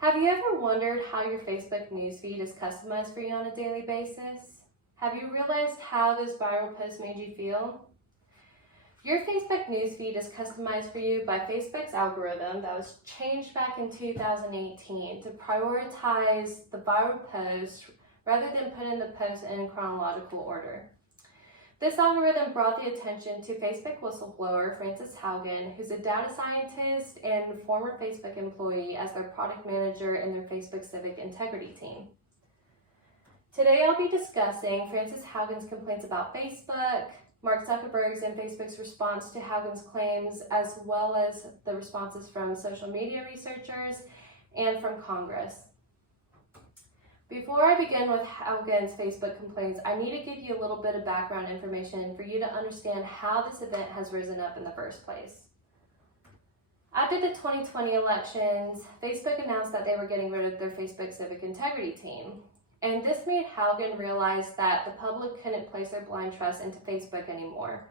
Have you ever wondered how your Facebook newsfeed is customized for you on a daily basis? Have you realized how this viral post made you feel? Your Facebook newsfeed is customized for you by Facebook's algorithm that was changed back in 2018 to prioritize the viral post rather than putting the post in chronological order. This algorithm brought the attention to Facebook whistleblower Frances Haugen, who's a data scientist and former Facebook employee, as their product manager in their Facebook Civic Integrity team. Today I'll be discussing Frances Haugen's complaints about Facebook, Mark Zuckerberg's and Facebook's response to Haugen's claims, as well as the responses from social media researchers and from Congress. Before I begin with Haugen's Facebook complaints, I need to give you a little bit of background information for you to understand how this event has risen up in the first place. After the 2020 elections, Facebook announced that they were getting rid of their Facebook Civic Integrity team. And this made Haugen realize that the public couldn't place their blind trust into Facebook anymore.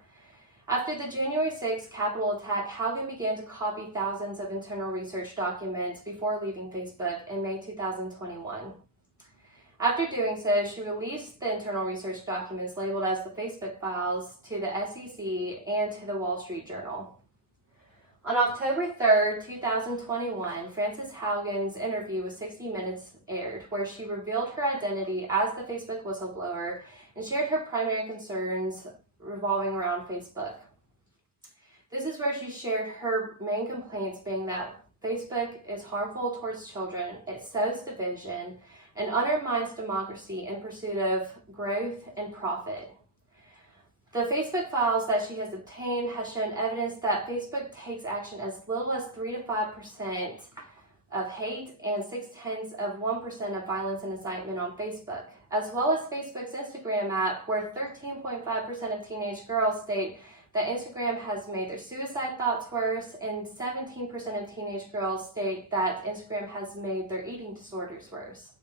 After the January 6th Capitol attack, Haugen began to copy thousands of internal research documents before leaving Facebook in May 2021. After doing so, she released the internal research documents labeled as the Facebook files to the SEC and to the Wall Street Journal. On October 3rd, 2021, Frances Haugen's interview with 60 Minutes aired, where she revealed her identity as the Facebook whistleblower and shared her primary concerns revolving around Facebook. This is where she shared her main complaints being that Facebook is harmful towards children, it sows division, and undermines democracy in pursuit of growth and profit. The Facebook files that she has obtained has shown evidence that Facebook takes action as little as 3 to 5% of hate and 0.6% of violence and incitement on Facebook, as well as Facebook's Instagram app, where 13.5% of teenage girls state that Instagram has made their suicide thoughts worse, and 17% of teenage girls state that Instagram has made their eating disorders worse.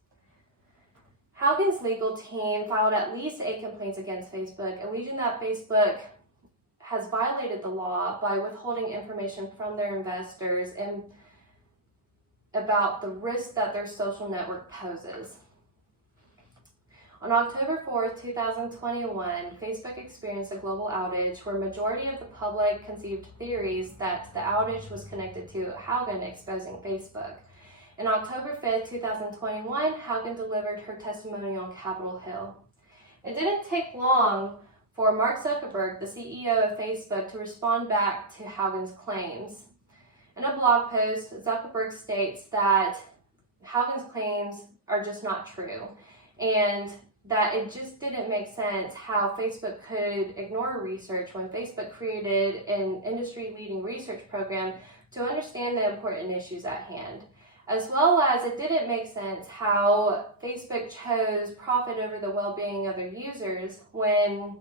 Haugen's legal team filed at least 8 complaints against Facebook, alleging that Facebook has violated the law by withholding information from their investors and about the risk that their social network poses. On October 4th, 2021, Facebook experienced a global outage where majority of the public conceived theories that the outage was connected to Haugen exposing Facebook. On October 5th, 2021, Haugen delivered her testimony on Capitol Hill. It didn't take long for Mark Zuckerberg, the CEO of Facebook, to respond back to Haugen's claims. In a blog post, Zuckerberg states that Haugen's claims are just not true, and that it just didn't make sense how Facebook could ignore research when Facebook created an industry-leading research program to understand the important issues at hand. As well as it didn't make sense how Facebook chose profit over the well-being of their users when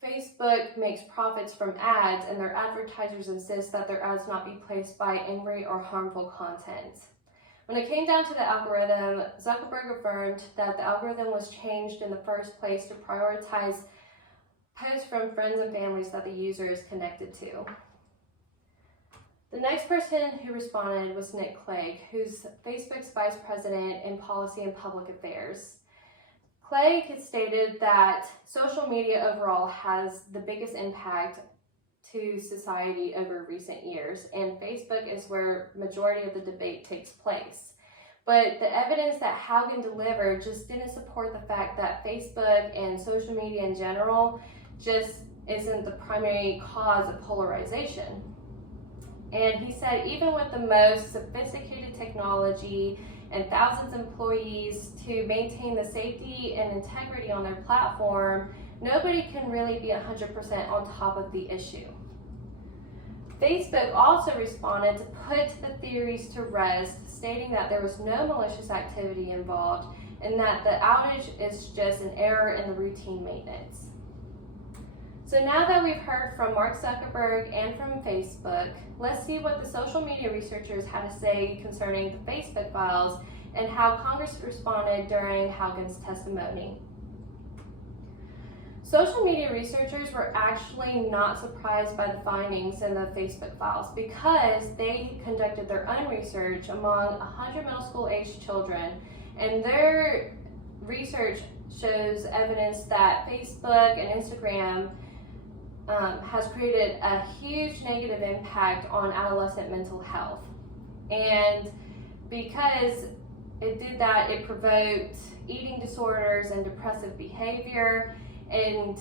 Facebook makes profits from ads and their advertisers insist that their ads not be placed by angry or harmful content. When it came down to the algorithm, Zuckerberg affirmed that the algorithm was changed in the first place to prioritize posts from friends and families that the user is connected to. The next person who responded was Nick Clegg, who's Facebook's Vice President in Policy and Public Affairs. Clegg has stated that social media overall has the biggest impact to society over recent years, and Facebook is where majority of the debate takes place. But the evidence that Haugen delivered just didn't support the fact that Facebook and social media in general just isn't the primary cause of polarization. And he said, even with the most sophisticated technology and thousands of employees to maintain the safety and integrity on their platform, nobody can really be 100% on top of the issue. Facebook also responded to put the theories to rest, stating that there was no malicious activity involved and that the outage is just an error in the routine maintenance. So now that we've heard from Mark Zuckerberg and from Facebook, let's see what the social media researchers had to say concerning the Facebook files and how Congress responded during Haugen's testimony. Social media researchers were actually not surprised by the findings in the Facebook files because they conducted their own research among 100 middle school aged children, and their research shows evidence that Facebook and Instagram has created a huge negative impact on adolescent mental health. And because it did that, it provoked eating disorders and depressive behavior, and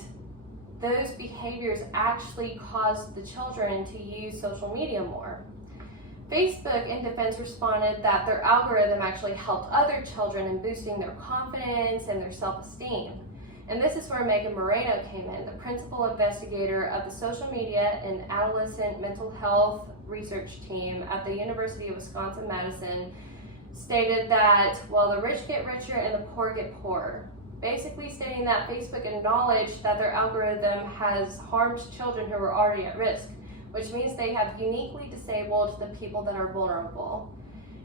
those behaviors actually caused the children to use social media more. Facebook, in defense, responded that their algorithm actually helped other children in boosting their confidence and their self-esteem. And this is where Maeghan came in, the principal investigator of the social media and adolescent mental health research team at the University of Wisconsin-Madison, stated that, well, the rich get richer and the poor get poorer. Basically stating that Facebook acknowledged that their algorithm has harmed children who are already at risk, which means they have uniquely disabled the people that are vulnerable.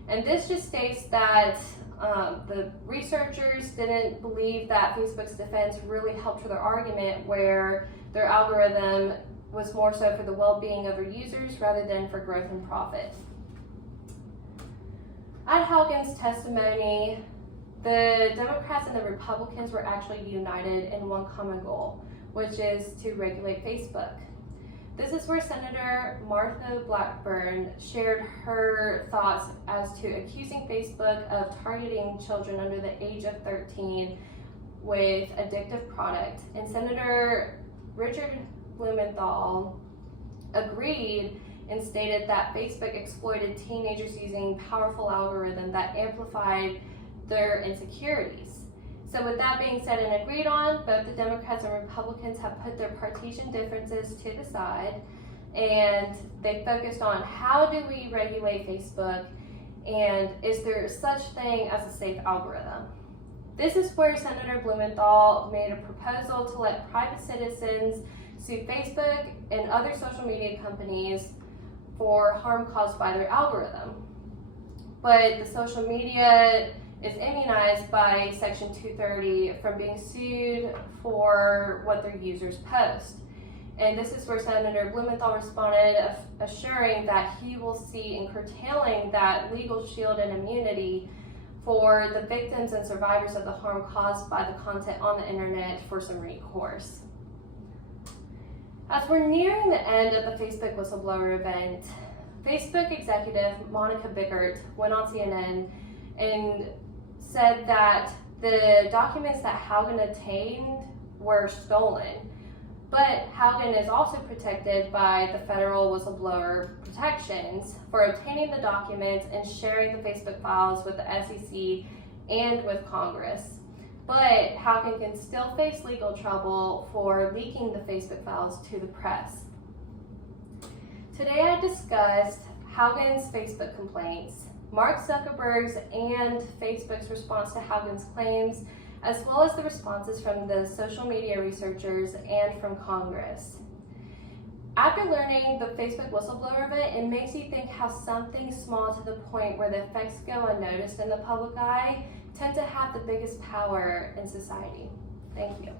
And this just states that the researchers didn't believe that Facebook's defense really helped for their argument, where their algorithm was more so for the well-being of their users rather than for growth and profit. At Haugen's testimony, the Democrats and the Republicans were actually united in one common goal, which is to regulate Facebook. This is where Senator Martha Blackburn shared her thoughts as to accusing Facebook of targeting children under the age of 13 with addictive product. And Senator Richard Blumenthal agreed and stated that Facebook exploited teenagers using powerful algorithms that amplified their insecurities. So with that being said and agreed on, both the Democrats and Republicans have put their partisan differences to the side, and they focused on how do we regulate Facebook, and is there such thing as a safe algorithm? This is where Senator Blumenthal made a proposal to let private citizens sue Facebook and other social media companies for harm caused by their algorithm. But the social media is immunized by Section 230 from being sued for what their users post. And this is where Senator Blumenthal responded, assuring that he will see in curtailing that legal shield and immunity for the victims and survivors of the harm caused by the content on the internet for some recourse. As we're nearing the end of the Facebook whistleblower event, Facebook executive Monica Bickert went on CNN and said that the documents that Haugen obtained were stolen. But Haugen is also protected by the federal whistleblower protections for obtaining the documents and sharing the Facebook files with the SEC and with Congress. But Haugen can still face legal trouble for leaking the Facebook files to the press. Today I discussed Haugen's Facebook complaints, Mark Zuckerberg's and Facebook's response to Haugen's claims, as well as the responses from the social media researchers and from Congress. After learning the Facebook whistleblower event, it makes you think how something small to the point where the effects go unnoticed in the public eye tend to have the biggest power in society. Thank you.